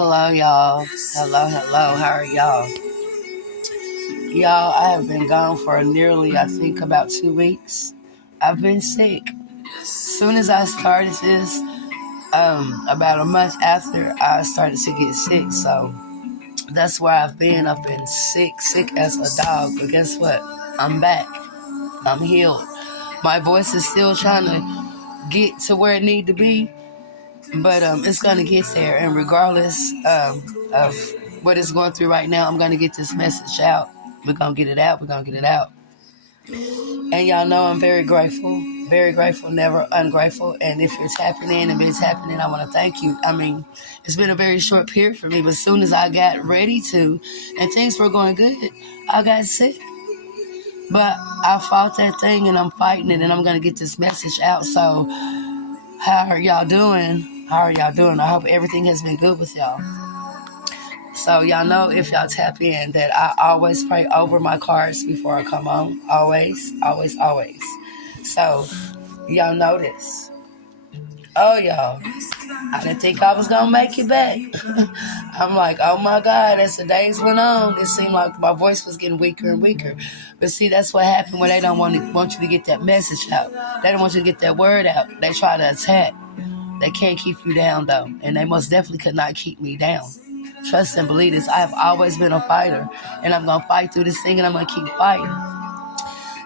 Hello, y'all. Hello. How are y'all? Y'all, I have been gone for nearly, I think, about 2 weeks. I've been sick. Soon as I started this, about a month after, I started to get sick. So that's where I've been. I've been sick as a dog. But guess what? I'm back. I'm healed. My voice is still trying to get to where it need to be, but it's gonna get there. And regardless of what it's going through right now, I'm gonna get this message out. We're gonna get it out. We're gonna get it out. And y'all know I'm very grateful, never ungrateful. And if you're tapping in and been tapping in, I want to thank you. I mean, it's been a very short period for me, but as soon as I got ready to, and things were going good, I got sick. But I fought that thing and I'm fighting it, and I'm gonna get this message out. So, how are y'all doing? I hope everything has been good with y'all. So y'all know, if y'all tap in, that I always pray over my cards before I come on. Always. So y'all know this. Oh, y'all, I didn't think I was gonna make it back. I'm like, oh my God, as the days went on, it seemed like my voice was getting weaker and weaker. But see, that's what happened when they don't want you to get that message out. They don't want you to get that word out. They try to attack. They can't keep you down, though. And they most definitely could not keep me down. Trust and believe this. I have always been a fighter. And I'm going to fight through this thing, and I'm going to keep fighting.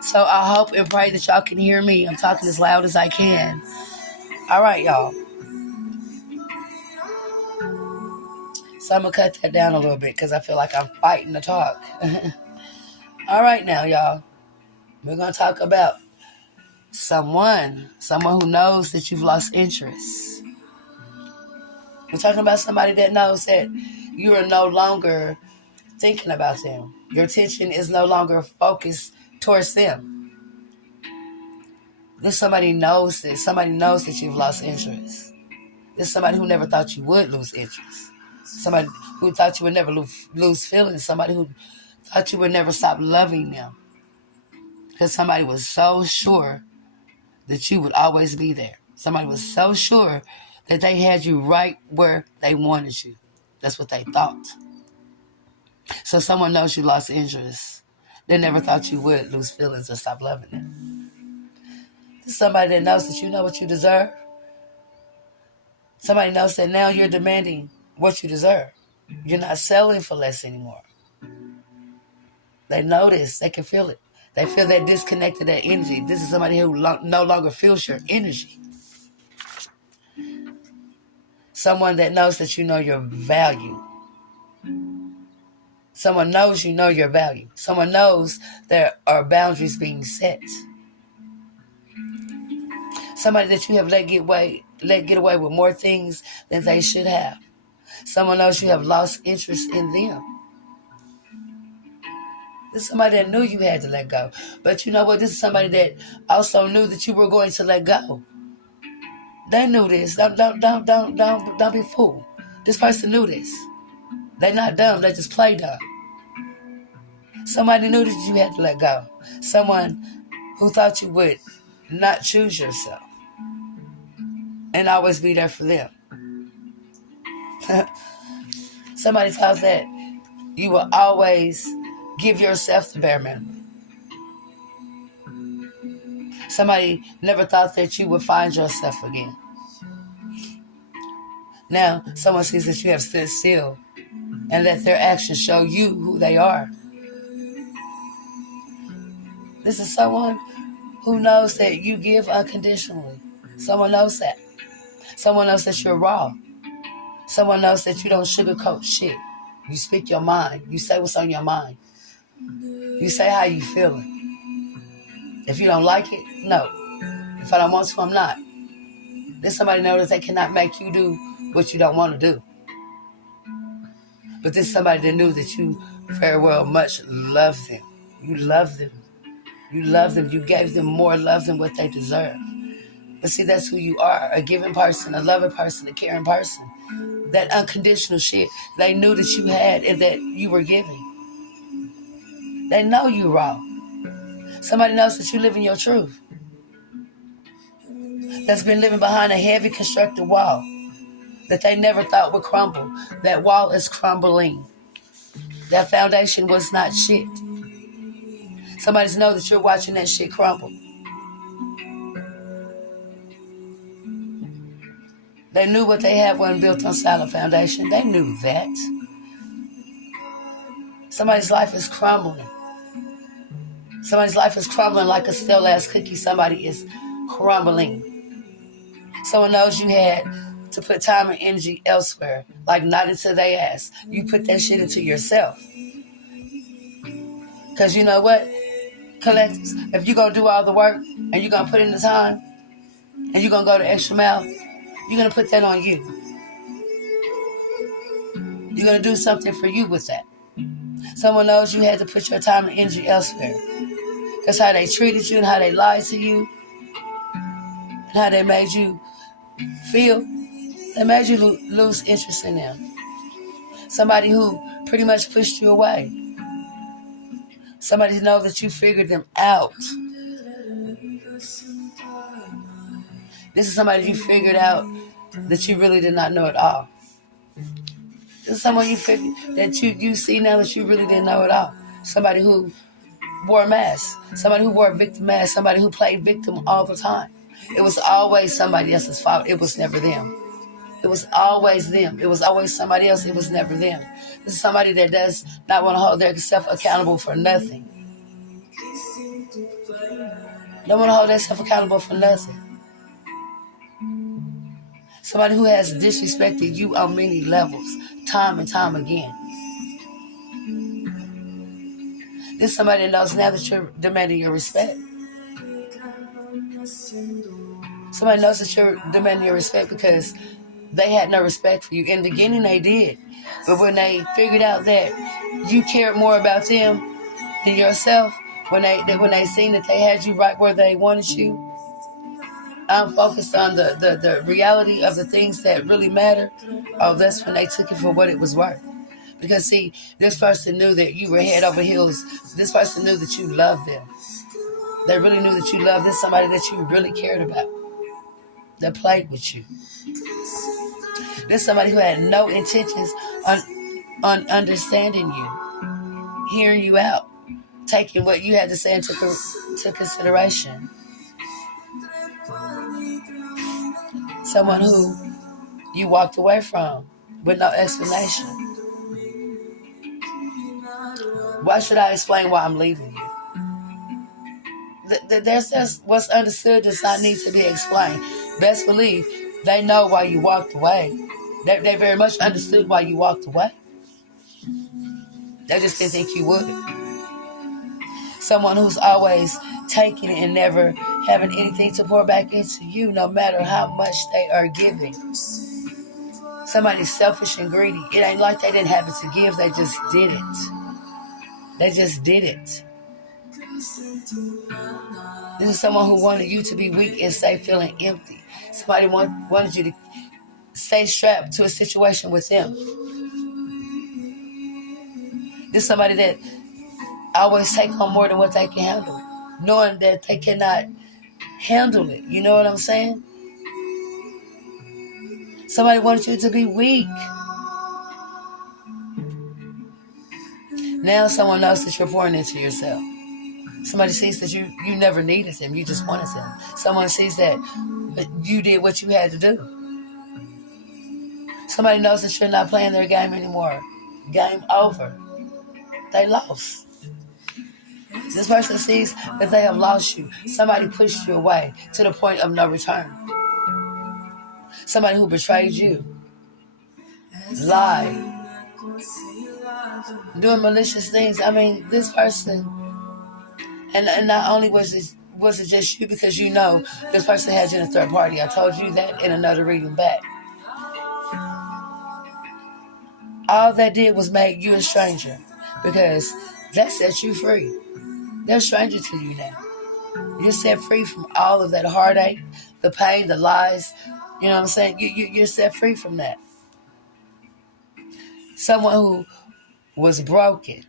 So I hope and pray that y'all can hear me. I'm talking as loud as I can. All right, y'all. So I'm going to cut that down a little bit because I feel like I'm fighting to talk. All right now, y'all. We're going to talk about someone who knows that you've lost interest. We're talking about somebody that knows that you are no longer thinking about them. Your attention is no longer focused towards them. This somebody knows this. Somebody knows that you've lost interest. This is somebody who never thought you would lose interest. Somebody who thought you would never lose feelings. Somebody who thought you would never stop loving them. Because somebody was so sure that you would always be there. Somebody was so sure that they had you right where they wanted you. That's what they thought. So someone knows you lost interest. They never thought you would lose feelings or stop loving them. This is somebody that knows that you know what you deserve. Somebody knows that now you're demanding what you deserve. You're not settling for less anymore. They know this. They can feel it. They feel that disconnected, that energy. This is somebody who no longer feels your energy. Someone that knows that you know your value. Someone knows you know your value. Someone knows there are boundaries being set. Somebody that you have let get away with more things than they should have. Someone knows you have lost interest in them. This is somebody that knew you had to let go. But you know what? This is somebody that also knew that you were going to let go. They knew this. Don't be fooled. This person knew this. They're not dumb. They just play dumb. Somebody knew that you had to let go. Someone who thought you would not choose yourself and always be there for them. Somebody thought that you will always give yourself the bare minimum. Somebody never thought that you would find yourself again. Now, someone sees that you have stood still and let their actions show you who they are. This is someone who knows that you give unconditionally. Someone knows that. Someone knows that you're raw. Someone knows that you don't sugarcoat shit. You speak your mind. You say what's on your mind. You say how you feeling. If you don't like it, no. If I don't want to, I'm not. Then somebody knows that they cannot make you do what you don't want to do. But this is somebody that knew that you very well much love them. You love them. You love them. You gave them more love than what they deserve. But see, that's who you are. A giving person, a loving person, a caring person. That unconditional shit they knew that you had and that you were giving. They know you raw. Somebody knows that you live in your truth. That's been living behind a heavy constructed wall. that they never thought would crumble. That wall is crumbling. That foundation was not shit. Somebody know that you're watching that shit crumble. They knew what they had wasn't built on solid foundation. They knew that. Somebody's life is crumbling. Somebody's life is crumbling like a stale ass cookie. Somebody is crumbling. Someone knows you had to put time and energy elsewhere, like not into their ass. You put that shit into yourself. Because you know what, collectors? If you're going to do all the work and you're going to put in the time and you're going to go the extra mile, you're going to put that on you. You're going to do something for you with that. Someone knows you had to put your time and energy elsewhere. Because how they treated you and how they lied to you and how they made you feel, they made you lose interest in them. Somebody who pretty much pushed you away. Somebody knows that you figured them out. This is somebody you figured out that you really did not know at all. This is someone you figured that you see now that you really didn't know at all. Somebody who wore a mask. Somebody who wore a victim mask. Somebody who played victim all the time. It was always somebody else's fault. It was never them. It was always them. It was always somebody else. It was never them. This is somebody that does not want to hold themselves accountable for nothing. Don't want to hold themselves accountable for nothing. Somebody who has disrespected you on many levels, time and time again. This is somebody that knows now that you're demanding your respect. Somebody knows that you're demanding your respect because they had no respect for you. In the beginning, they did. But when they figured out that you cared more about them than yourself, when they seen that they had you right where they wanted you, I'm focused on the reality of the things that really matter. Oh, that's when they took it for what it was worth. Because, see, this person knew that you were head over heels. This person knew that you loved them. They really knew that you loved this somebody that you really cared about, that played with you. This somebody who had no intentions on understanding you, hearing you out, taking what you had to say into consideration. Someone who you walked away from with no explanation. Why should I explain why I'm leaving you? There's just what's understood does not need to be explained. Best believe they know why you walked away. They very much understood why you walked away. They just didn't think you would. Someone who's always taking it and never having anything to pour back into you, no matter how much they are giving. Somebody's selfish and greedy. It ain't like they didn't have it to give. They just did it. They just did it. This is someone who wanted you to be weak and stay feeling empty. Somebody wanted you to stay strapped to a situation with them. This is somebody that always take on more than what they can handle, knowing that they cannot handle it. You know what I'm saying? Somebody wanted you to be weak. Now someone knows that you're pouring into yourself. Somebody sees that you never needed them. You just wanted them. Someone sees that you did what you had to do. Somebody knows that you're not playing their game anymore. Game over. They lost. This person sees that they have lost you. Somebody pushed you away to the point of no return. Somebody who betrayed you. Lied. Doing malicious things. I mean, this person, and not only was it just you, because you know this person had you in a third party. I told you that in another reading back. All that did was make you a stranger, because that set you free. They're strangers to you now. You're set free from all of that heartache, the pain, the lies. You know what I'm saying? You're set free from that. Someone who was broken,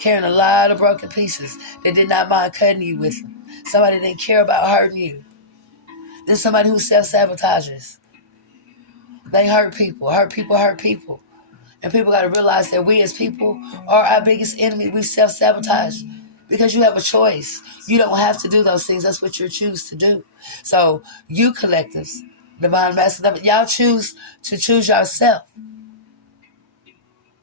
carrying a lot of broken pieces, that did not mind cutting you with them. Somebody that didn't care about hurting you. There's somebody who self-sabotages. They hurt people. Hurt people hurt people. And people got to realize that we as people are our biggest enemy. We self-sabotage because you have a choice. You don't have to do those things. That's what you choose to do. So you collectives, divine masculine, y'all choose to choose yourself.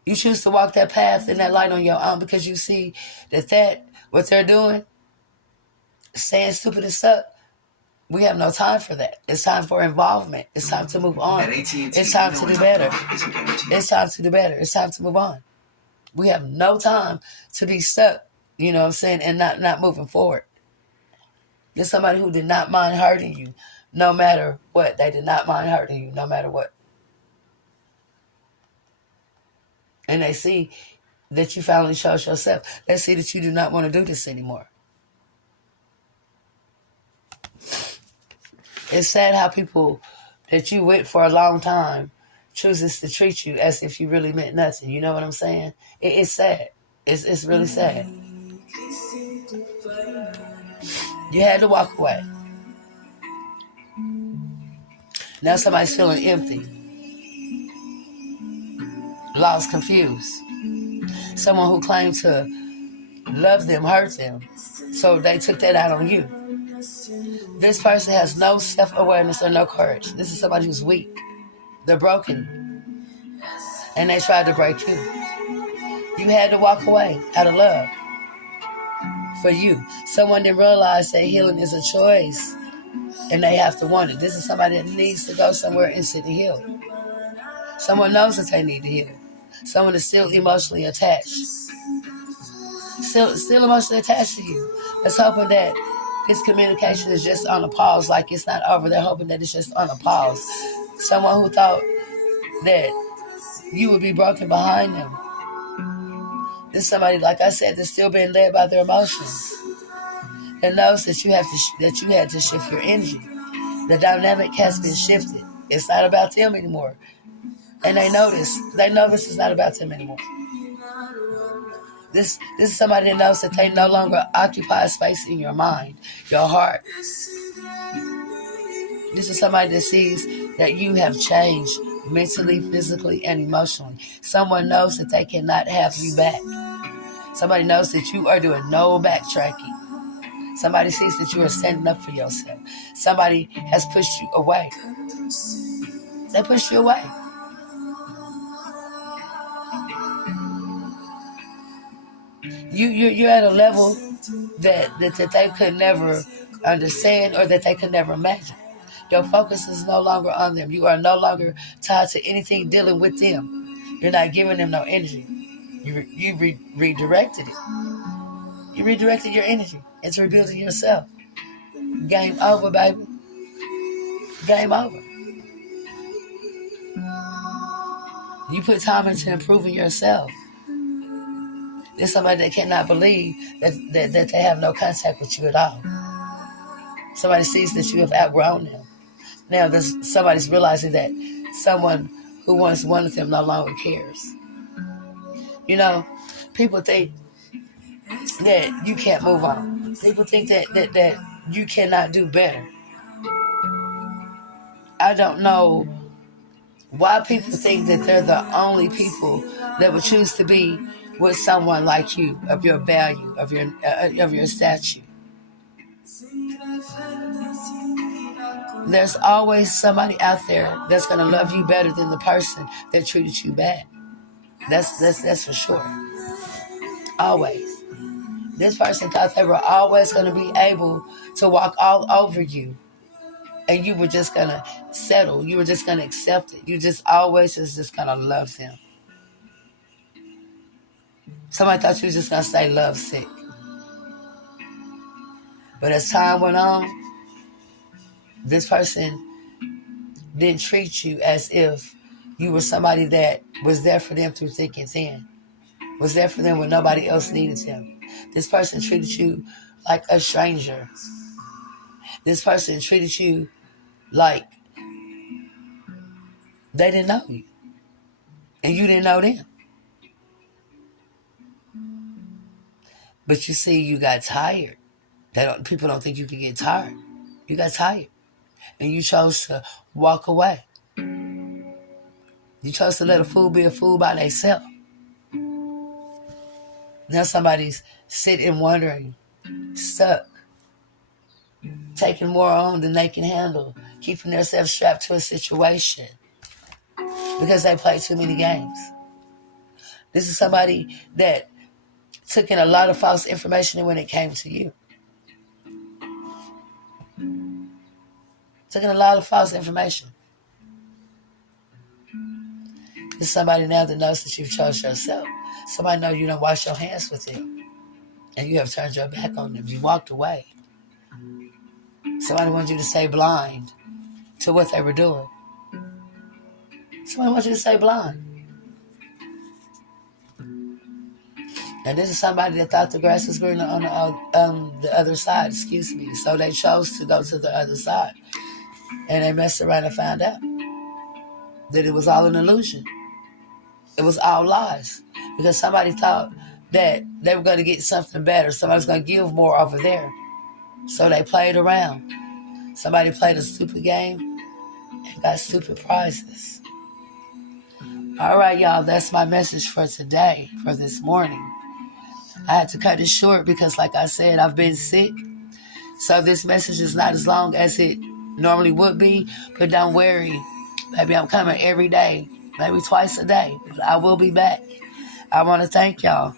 You choose to walk that path and that light on your own because you see that what they're doing, saying stupid and stuff, we have no time for that. It's time for involvement. It's time to move on. It's time to do better. It's time to do better. It's time to move on. We have no time to be stuck, you know what I'm saying, and not moving forward. There's somebody who did not mind hurting you no matter what. They did not mind hurting you no matter what. And they see that you finally chose yourself. They see that you do not want to do this anymore. It's sad how people that you with for a long time chooses to treat you as if you really meant nothing. You know what I'm saying? It's sad. It's really sad. You had to walk away. Now somebody's feeling empty, lost, confused. Someone who claimed to love them hurt them, so they took that out on you. This person has no self-awareness or no courage. This is somebody who's weak. They're broken. And they tried to break you. You had to walk away out of love for you. Someone didn't realize that healing is a choice and they have to want it. This is somebody that needs to go somewhere and sit and heal. Someone knows that they need to heal. Someone is still emotionally attached. Still emotionally attached to you. That's hoping that this communication is just on a pause, like it's not over. They're hoping that it's just on a pause. Someone who thought that you would be broken behind them. This is somebody, like I said, that's still being led by their emotions. That knows that you had to shift your energy. The dynamic has been shifted. It's not about them anymore. And they know this. They know this is not about them anymore. This is somebody that knows that they no longer occupy a space in your mind, your heart. This is somebody that sees that you have changed mentally, physically, and emotionally. Someone knows that they cannot have you back. Somebody knows that you are doing no backtracking. Somebody sees that you are standing up for yourself. Somebody has pushed you away. They pushed you away. You're at a level that they could never understand or that they could never imagine. Your focus is no longer on them. You are no longer tied to anything dealing with them. You're not giving them no energy. You redirected it. You redirected your energy into rebuilding yourself. Game over, baby. Game over. You put time into improving yourself. There's somebody that cannot believe that they have no contact with you at all. Somebody sees that you have outgrown them. Now somebody's realizing that someone who once wanted them no longer cares. You know, people think that you can't move on. People think that you cannot do better. I don't know why people think that they're the only people that would choose to be with someone like you, of your value, of your stature. There's always somebody out there that's gonna love you better than the person that treated you bad. That's for sure. Always. This person thought they were always gonna be able to walk all over you, and you were just gonna settle. You were just gonna accept it. You just always is just gonna love them. Somebody thought you was just gonna stay lovesick. But as time went on, this person didn't treat you as if you were somebody that was there for them through thick and thin. Was there for them when nobody else needed them. This person treated you like a stranger. This person treated you like they didn't know you. And you didn't know them. But you see, you got tired. People don't think you can get tired. You got tired. And you chose to walk away. You chose to let a fool be a fool by themselves. Now somebody's sitting wondering, stuck, taking more on than they can handle, keeping themselves strapped to a situation because they play too many games. This is somebody that took in a lot of false information when it came to you. Took in a lot of false information. There's somebody now that knows that you've chose yourself. Somebody knows you don't wash your hands with them. And you have turned your back on them. You walked away. Somebody wants you to stay blind to what they were doing. Somebody wants you to stay blind. And this is somebody that thought the grass was greener on the other side, So they chose to go to the other side. And they messed around and found out that it was all an illusion. It was all lies. Because somebody thought that they were going to get something better. Somebody was going to give more over there. So they played around. Somebody played a stupid game and got stupid prizes. All right, y'all, that's my message for today, for this morning. I had to cut it short because, like I said, I've been sick. So this message is not as long as it normally would be. But don't worry. Maybe I'm coming every day, maybe twice a day. But I will be back. I want to thank y'all